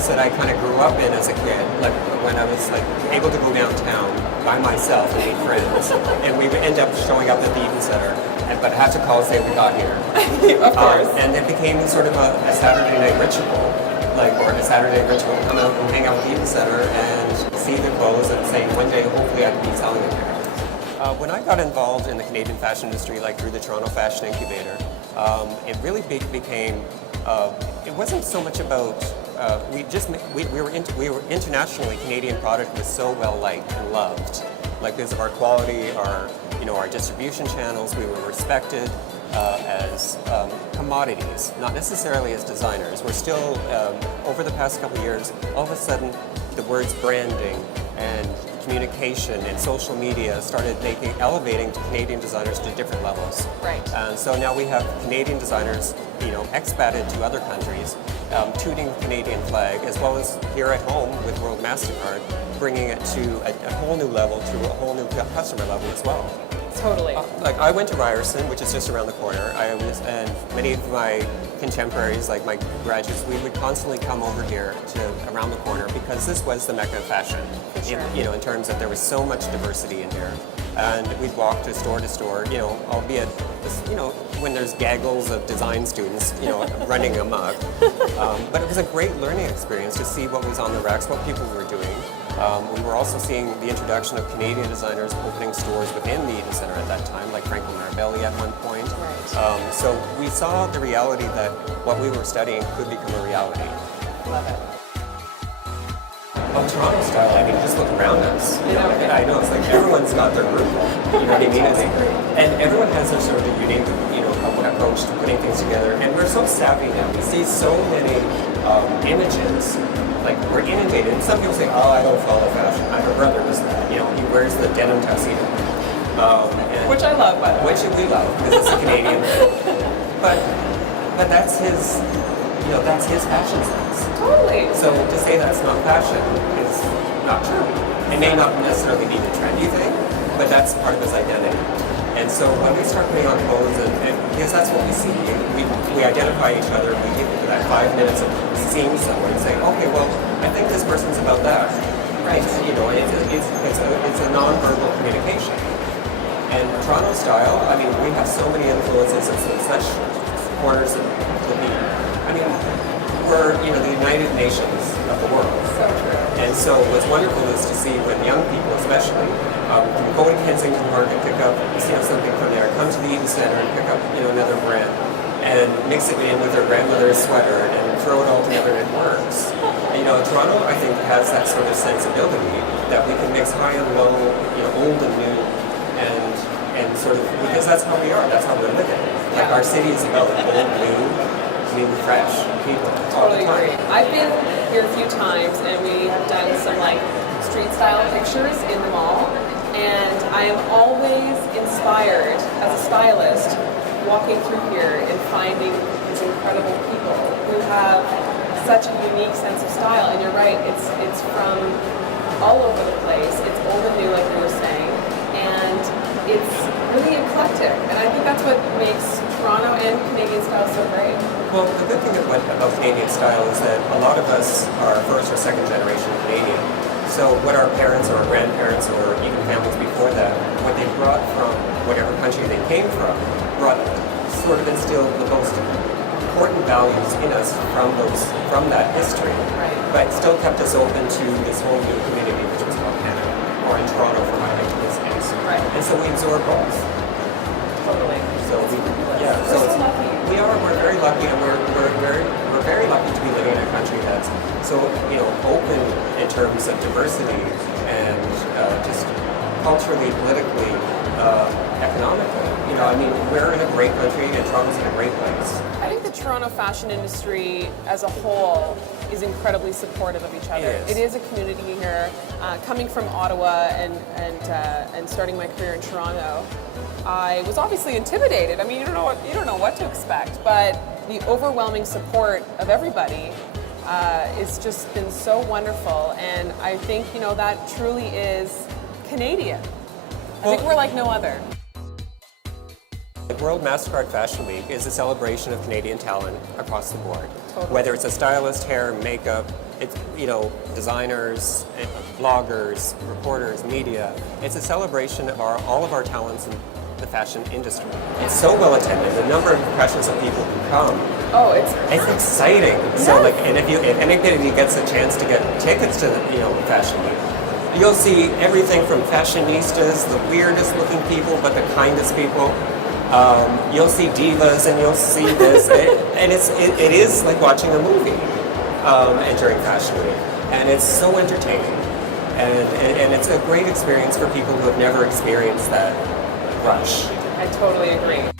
place that I kind of grew up in as a kid, like when I was like able to go downtown by myself and meet friends, and we would end up showing up at the Eaton Center, but I had to call and say we got here. Of course. And it became sort of a Saturday night ritual, or a Saturday ritual to come out and hang out at the Eaton Center and see the clothes and say one day hopefully I can be selling it here. When I got involved in the Canadian fashion industry, like through the Toronto Fashion Incubator, it really became. It wasn't so much about we were internationally. Canadian product was so well liked and loved, like because of our quality, our distribution channels. We were respected as commodities, not necessarily as designers. We're still over the past couple of years, all of a sudden, the words branding and communication and social media started elevating Canadian designers to different levels. Right. And so now we have Canadian designers, expated to other countries, tooting the Canadian flag, as well as here at home with World MasterCard, bringing it to a whole new level, to a whole new customer level as well. Totally. Like I went to Ryerson, which is just around the corner. And many of my contemporaries, like my graduates, we would constantly come over here to around the corner because this was the mecca of fashion. Sure. In terms of there was so much diversity in here, and we'd walk to store, albeit when there's gaggles of design students, running amok. But it was a great learning experience to see what was on the racks, what people were doing. We were also seeing the introduction of Canadian designers opening stores within the Eaton Center at that time, like Franco Marabelli at one point. Right. So we saw the reality that what we were studying could become a reality. Love it. Oh, Toronto style, I mean, just look around us. I know, it's like everyone's got their group. You know what I mean? And everyone has their sort of unique, approach to putting things together. And we're so savvy now. We see so many images. Like, we're inundated. And some people say, oh, I don't follow fashion. I have a brother who's that. He wears the denim tuxedo. Which I love, by the way. Which we love, because it's a Canadian. but that's his, that's his fashion sense. Totally. So to say that's not fashion is not true. It may not necessarily be the trendy thing, but that's part of his identity. And so when we start putting on clothes, and because that's what we see, we identify each other, we give it that 5 minutes of seeing someone and saying, okay, well, I think this person's about that. Right. It's a non-verbal communication. And Toronto style, I mean, we have so many influences in such corners of the beat. I mean, we're the United Nations of the world. So true. And so what's wonderful is to see when young people especially can go to Kensington Park and pick up something from there, come to the Eaton Center and pick up another brand and mix it in with their grandmother's sweater and throw it all together and it works. Toronto I think has that sort of sensibility that we can mix high and low, old and new, and sort of, because that's how we are, that's how we're living. Like our city is about old, new, fresh people. Totally agree. I've been here a few times and we have done some street style pictures in the mall, and I am always inspired as a stylist walking through here and finding these incredible people who have such a unique sense of style. And you're right, it's from all over the place. It's old and new, like you were saying, and it's really eclectic. And I think that's what makes Toronto and Canadian style so great. Well, the good thing about Canadian style is that a lot of us are first or second generation Canadian. So what our parents or our grandparents or even families before that, what they brought from whatever country they came from, sort of instilled the most important values in us from that history. Right. But still kept us open to this whole new community, which was called Canada, or in Toronto for my in this case. Right. And so we absorb both. Totally. So We're so lucky. We're very lucky, and we're very lucky to be living in a country that's so open in terms of diversity and just culturally, politically, economically. I mean, we're in a great country, and Toronto's in a great place. I think the Toronto fashion industry as a whole is incredibly supportive of each other. It is a community here. Coming from Ottawa and starting my career in Toronto, I was obviously intimidated. I mean, you don't know what to expect, but the overwhelming support of everybody it's just been so wonderful, and I think that truly is Canadian. I think we're like no other. The World MasterCard Fashion Week is a celebration of Canadian talent across the board. Totally. Whether it's a stylist, hair, makeup, it's, designers, bloggers, reporters, media. It's a celebration of all of our talents in the fashion industry. It's so well attended. The number of impressions of people who come. Oh, it's Exciting. So and if anybody gets a chance to get tickets to the Fashion Week, you'll see everything from fashionistas, the weirdest looking people, but the kindest people. You'll see divas, and you'll see this, and it is like watching a movie during Fashion Week, and it's so entertaining, and it's a great experience for people who have never experienced that rush. I totally agree.